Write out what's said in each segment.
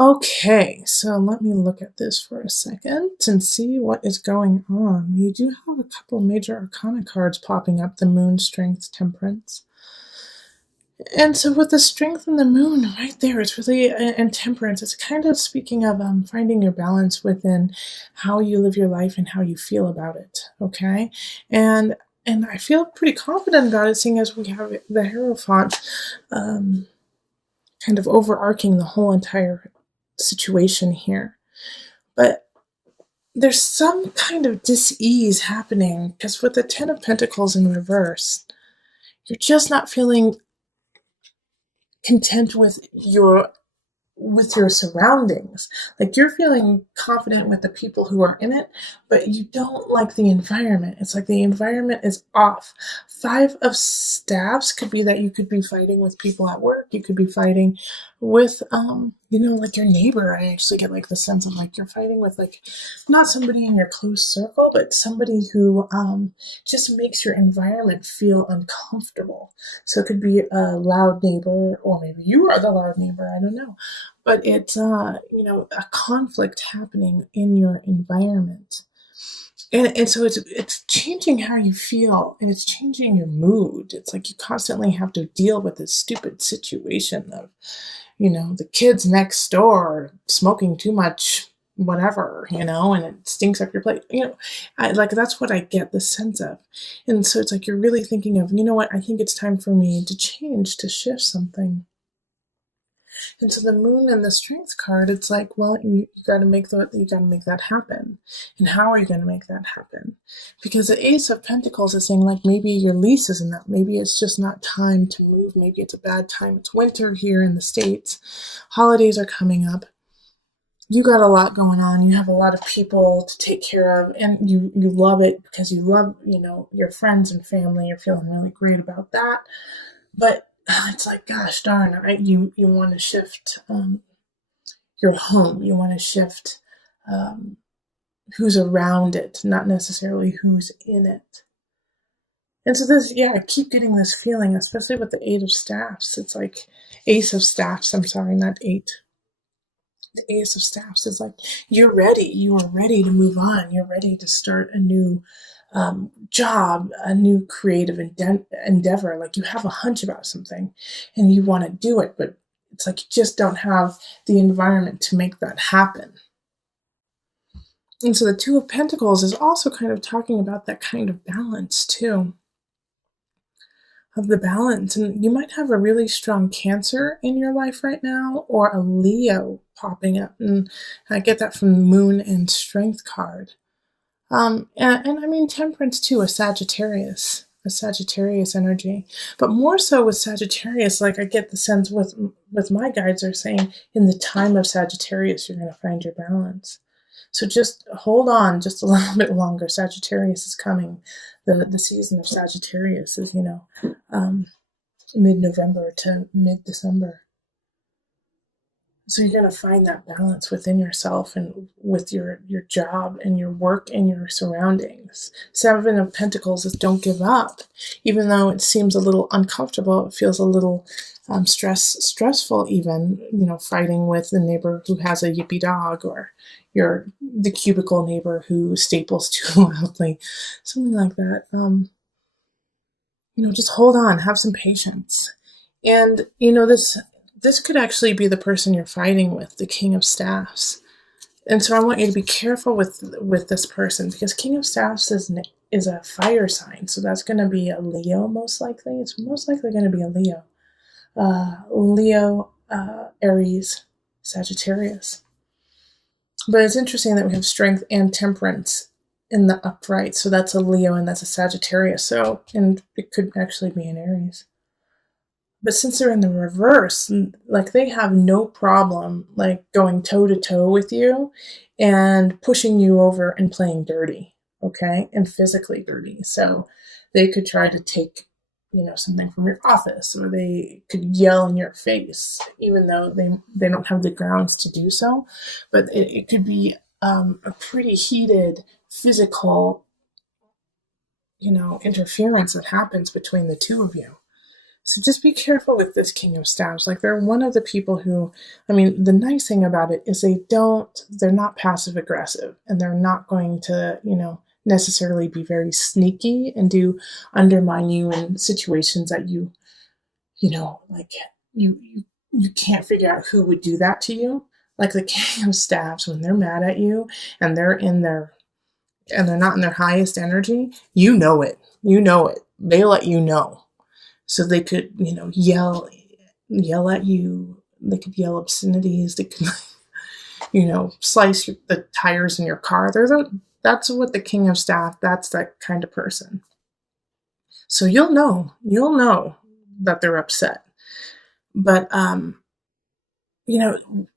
Okay, so let me look at this for a second and see what is going on. You do have a couple major arcana cards popping up, the moon, strength, temperance. And so with the strength and the moon right there, it's really, and temperance, it's kind of speaking of finding your balance within how you live your life and how you feel about it, okay? And I feel pretty confident about it, seeing as we have the Hierophant um, kind of overarching the whole entire situation here. But there's some kind of dis-ease happening because with the Ten of Pentacles in reverse, you're just not feeling content with your surroundings. Like you're feeling confident with the people who are in it, but you don't like the environment. It's like the environment is off. Five of Staves could be that you could be fighting with people at work. You could be fighting with, like your neighbor. I actually get like the sense of like you're fighting with like not somebody in your close circle, but somebody who just makes your environment feel uncomfortable. So it could be a loud neighbor, or maybe you are the loud neighbor. I don't know, but it's a conflict happening in your environment. And so it's changing how you feel, and it's changing your mood. It's like you constantly have to deal with this stupid situation of, the kids next door smoking too much whatever, and it stinks up your plate. That's what I get the sense of. And so it's like you're really thinking of, what, I think it's time for me to change, to shift something. And so the moon and the strength card, it's like, well, you got to make that happen. And how are you going to make that happen? Because the Ace of Pentacles is saying like maybe your lease isn't up. Maybe it's just not time to move. Maybe it's a bad time. It's winter here in the States. Holidays are coming up. You got a lot going on. You have a lot of people to take care of, and you love it because you love, your friends and family. You're feeling really great about that. But it's like, gosh darn, right? You want to shift your home. You want to shift who's around it, not necessarily who's in it. And so I keep getting this feeling, especially with the Eight of Staffs. It's like Ace of Staffs. I'm sorry, not eight. The Ace of Staffs is like, you're ready. You are ready to move on. You're ready to start a new job, a new creative endeavor. Like you have a hunch about something and you want to do it, but it's like you just don't have the environment to make that happen. And so the Two of Pentacles is also kind of talking about that kind of balance too. Of the balance. And you might have a really strong Cancer in your life right now, or a Leo popping up. And I get that from the Moon and Strength card. And I mean Temperance too, a Sagittarius energy. But more so with Sagittarius, like I get the sense with my guides are saying, in the time of Sagittarius, you're going to find your balance. So just hold on just a little bit longer. Sagittarius is coming. The season of Sagittarius is, mid-November to mid-December. So you're going to find that balance within yourself and with your job and your work and your surroundings. Seven of Pentacles is don't give up. Even though it seems a little uncomfortable, it feels a little stressful even, fighting with the neighbor who has a yippy dog, or the cubicle neighbor who staples too loudly, something like that. Just hold on, have some patience. And, this could actually be the person you're fighting with, the King of Staffs. And so I want you to be careful with this person, because King of Staffs is a fire sign. So that's going to be a Leo, most likely. It's most likely going to be a Leo. Aries, Sagittarius. But it's interesting that we have Strength and Temperance in the upright. So that's a Leo and that's a Sagittarius. So, and it could actually be an Aries. But since they're in the reverse, like they have no problem like going toe to toe with you and pushing you over and playing dirty, okay? And physically dirty. So they could try to take, something from your office, or they could yell in your face, even though they don't have the grounds to do so. But it could be a pretty heated physical, interference that happens between the two of you. So just be careful with this King of Staves. Like, they're one of the people who, I mean, the nice thing about it is they're not passive aggressive, and they're not going to, necessarily be very sneaky and undermine you in situations that like you can't figure out who would do that to you. Like the King of Staves, when they're mad at you and they're not in their highest energy, you know it. You know it. They let you know. So they could, yell at you. They could yell obscenities. They could, slice the tires in your car. That's what the King of Staff, that's that kind of person. So you'll know that they're upset. But,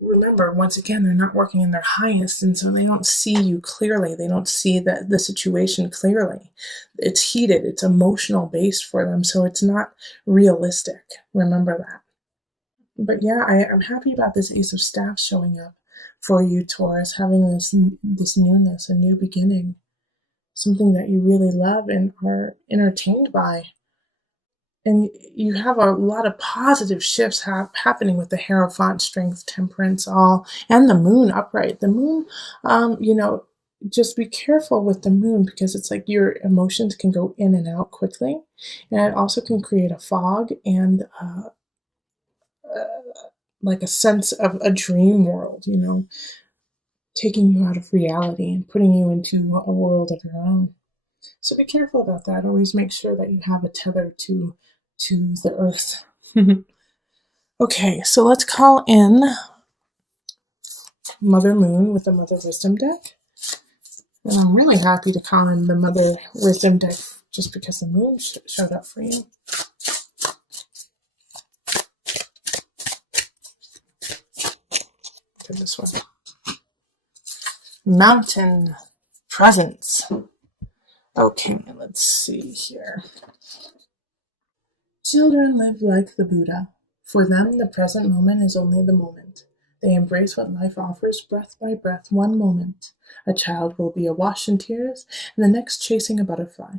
remember, once again, they're not working in their highest, and so they don't see you clearly. They don't see the situation clearly. It's heated. It's emotional based for them, so it's not realistic. Remember that. But yeah, I'm happy about this Ace of Staffs showing up for you, Taurus, having this newness, a new beginning, something that you really love and are entertained by. And you have a lot of positive shifts happening with the Hierophant, Strength, Temperance, and the Moon upright. The Moon, just be careful with the Moon, because it's like your emotions can go in and out quickly. And it also can create a fog and like a sense of a dream world, taking you out of reality and putting you into a world of your own. So be careful about that. Always make sure that you have a tether to the earth. Okay, so let's call in Mother Moon with the Mother Wisdom deck. And I'm really happy to call in the Mother Wisdom deck just because the Moon showed up for you. To this one. Mountain Presence. Okay, let's see here. Children live like the Buddha. For them, the present moment is only the moment. They embrace what life offers breath by breath, one moment. A child will be awash in tears, and the next chasing a butterfly.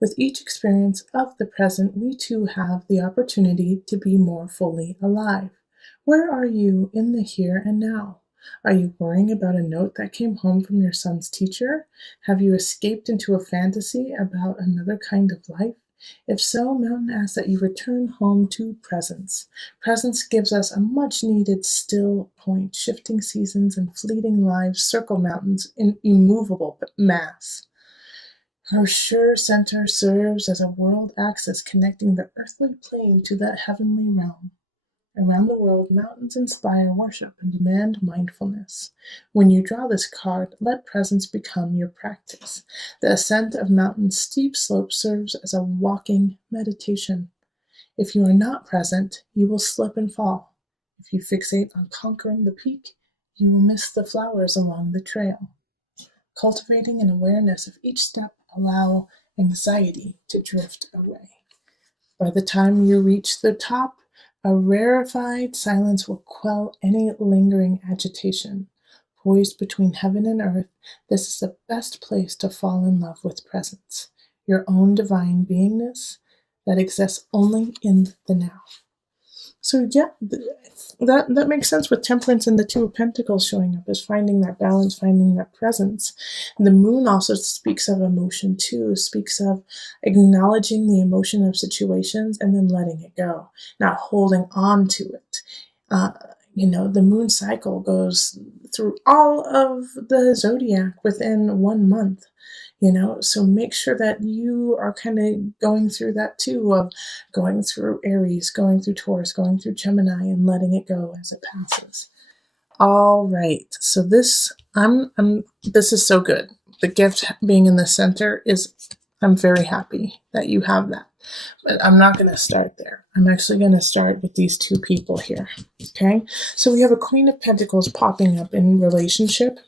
With each experience of the present, we too have the opportunity to be more fully alive. Where are you in the here and now? Are you worrying about a note that came home from your son's teacher? Have you escaped into a fantasy about another kind of life? If so, Mountain asks that you return home to presence. Presence gives us a much-needed still point. Shifting seasons and fleeting lives circle mountains in immovable mass. Her sure center serves as a world axis connecting the earthly plane to the heavenly realm. Around the world, mountains inspire worship and demand mindfulness. When you draw this card, let presence become your practice. The ascent of mountain's steep slope serves as a walking meditation. If you are not present, you will slip and fall. If you fixate on conquering the peak, you will miss the flowers along the trail. Cultivating an awareness of each step allow anxiety to drift away. By the time you reach the top, a rarefied silence will quell any lingering agitation. Poised between heaven and earth, this is the best place to fall in love with presence, your own divine beingness that exists only in the now. So yeah, that makes sense with Temperance and the Two of Pentacles showing up, is finding that balance, finding that presence. And the Moon also speaks of emotion too, speaks of acknowledging the emotion of situations and then letting it go, not holding on to it. The Moon cycle goes through all of the zodiac within 1 month. So make sure that you are kind of going through that too, of going through Aries, going through Taurus, going through Gemini, and letting it go as it passes. All right, so this is so good. The gift being in the center I'm very happy that you have that. But I'm not going to start there. I'm actually going to start with these two people here. Okay, so we have a Queen of Pentacles popping up in relationship.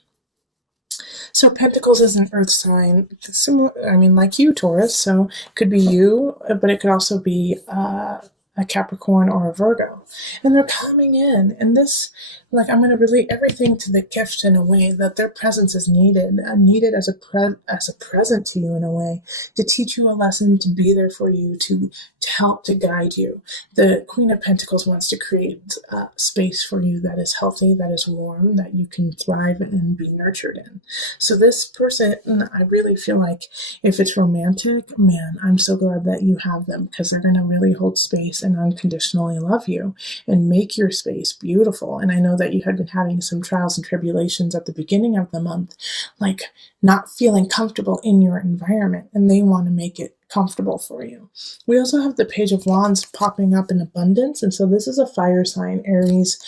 So Pentacles is an earth sign, similar, like you, Taurus. So it could be you, but it could also be a Capricorn or a Virgo. And they're coming in, and this, I'm going to relate everything to the gift in a way that their presence is needed as a present to you in a way, to teach you a lesson, to be there for you, to to help to guide you. The Queen of Pentacles wants to create space for you that is healthy, that is warm, that you can thrive and be nurtured in. So this person, I really feel like if it's romantic, man, I'm so glad that you have them, because they're going to really hold space and unconditionally love you and make your space beautiful. And I know that you had been having some trials and tribulations at the beginning of the month, like not feeling comfortable in your environment, and they want to make it comfortable for you. We also have the Page of Wands popping up in abundance, and so this is a fire sign, Aries,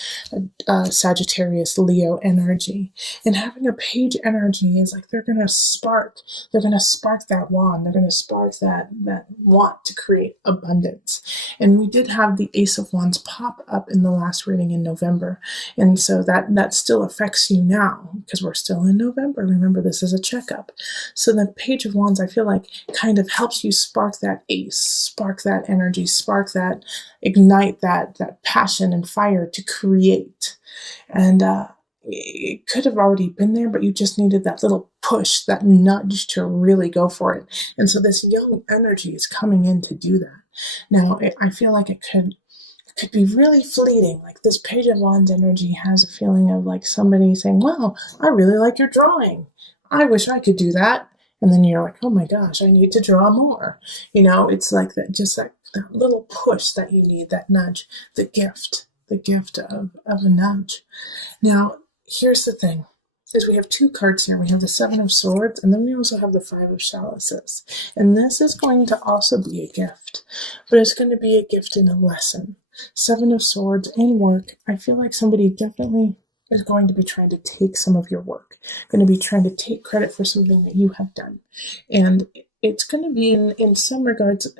Sagittarius, Leo energy. And having a page energy is like they're going to spark that wand, they're going to spark that want to create abundance. And we did have the Ace of Wands pop up in the last reading in November, and so that still affects you now because we're still in November. Remember, this is a checkup. So the Page of Wands, I feel like, kind of helps you spark that ace, spark that energy, spark that, ignite that passion and fire to create. And it could have already been there, but you just needed that little push, that nudge to really go for it. And so this young energy is coming in to do that. Now, I feel like it could be really fleeting. Like this Page of Wands energy has a feeling of like somebody saying, wow, I really like your drawing. I wish I could do that. And then you're like, oh my gosh, I need to draw more. You know, it's like that, just that little push that you need, that nudge, the gift of a nudge. Now, here's the thing, is we have two cards here. We have the Seven of Swords, and then we also have the Five of Chalices. And this is going to also be a gift, but it's going to be a gift in a lesson. Seven of Swords in work. I feel like somebody definitely is going to be trying to take some of your work, going to be trying to take credit for something that you have done. And it's going to be, in some regards,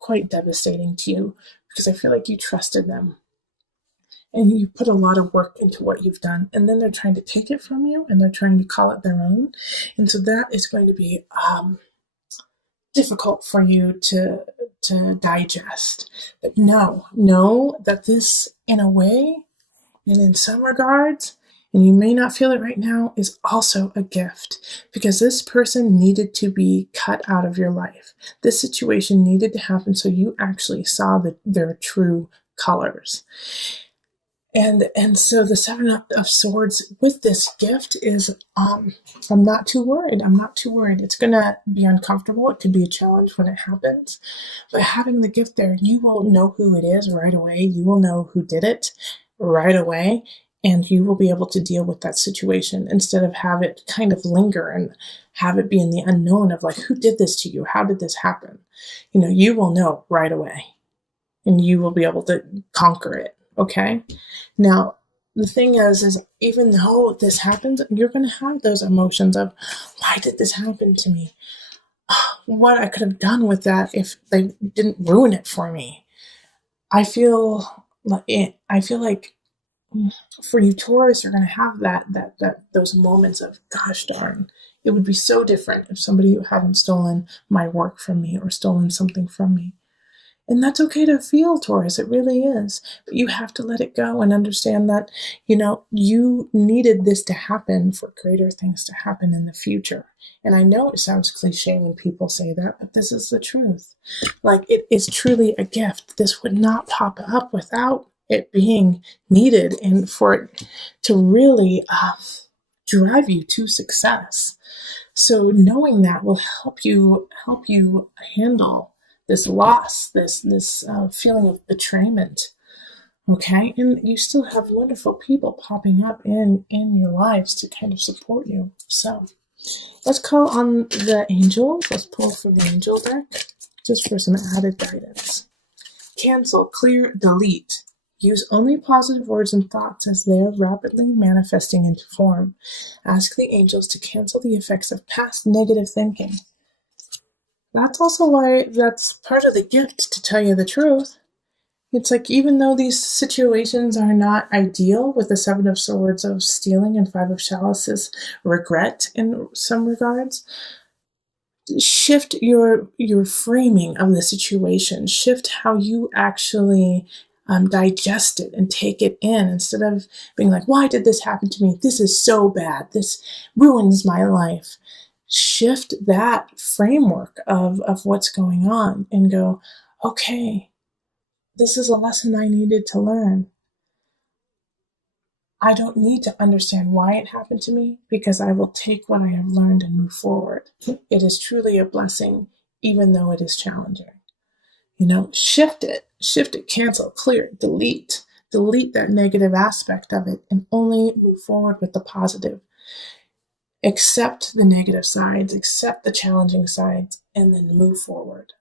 quite devastating to you, because I feel like you trusted them and you put a lot of work into what you've done, and then they're trying to take it from you and they're trying to call it their own. And so that is going to be difficult for you to digest. But know that this, in a way, and in some regards, and you may not feel it right now, is also a gift, because this person needed to be cut out of your life. This situation needed to happen so you actually saw their true colors. And so the Seven of Swords with this gift is, I'm not too worried. I'm not too worried. It's going to be uncomfortable. It could be a challenge when it happens. But having the gift there, you will know who it is right away. You will know who did it right away. And you will be able to deal with that situation instead of have it kind of linger and have it be in the unknown of like, who did this to you? How did this happen? You know, you will know right away and you will be able to conquer it. Okay. Now, the thing is even though this happens, you're going to have those emotions of, why did this happen to me? What I could have done with that if they didn't ruin it for me. I feel like for you, Taurus, you're going to have those moments of, gosh darn, it would be so different if somebody hadn't stolen my work from me or stolen something from me. And that's okay to feel, Taurus. It really is. But you have to let it go and understand that, you needed this to happen for greater things to happen in the future. And I know it sounds cliche when people say that, but this is the truth. Like, it is truly a gift. This would not pop up without it being needed and for it to really drive you to success. So knowing that will help you handle this loss, this feeling of betrayment, okay? And you still have wonderful people popping up in your lives to kind of support you. So let's call on the angels. Let's pull from the angel deck just for some added guidance. Cancel, clear, delete. Use only positive words and thoughts as they are rapidly manifesting into form. Ask the angels to cancel the effects of past negative thinking. That's also why that's part of the gift, to tell you the truth. It's like, even though these situations are not ideal, with the Seven of Swords of stealing and Five of Chalices, regret in some regards, shift your framing of the situation. Shift how you actually digest it and take it in, instead of being like, why did this happen to me? This is so bad. This ruins my life. Shift that framework of what's going on and go, okay, this is a lesson I needed to learn. I don't need to understand why it happened to me because I will take what I have learned and move forward. It is truly a blessing, even though it is challenging. Shift it, cancel, clear, delete that negative aspect of it and only move forward with the positive. Accept the negative sides, accept the challenging sides, and then move forward.